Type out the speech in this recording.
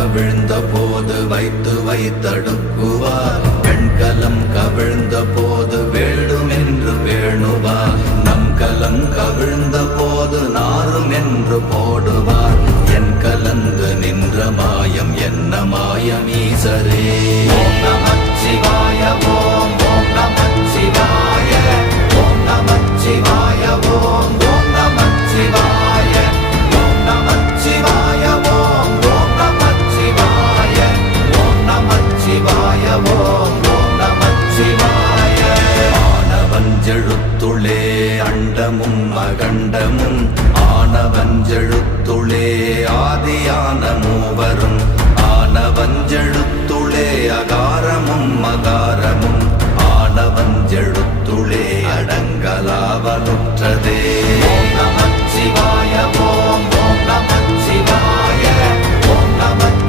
கவிழ்ந்த போது வைத்து வைத்தடுக்குவார். பெண்கலம் கவிழ்ந்த போது வேண்டுமென்று வேணுவார். நம் கலம் கவிழ்ந்த போது நாரும் என்று போடுவார். என் கலந்து நின்ற மாயம் என்ன மாயம் ஈசரே. ஓம் நமச்சிவாய.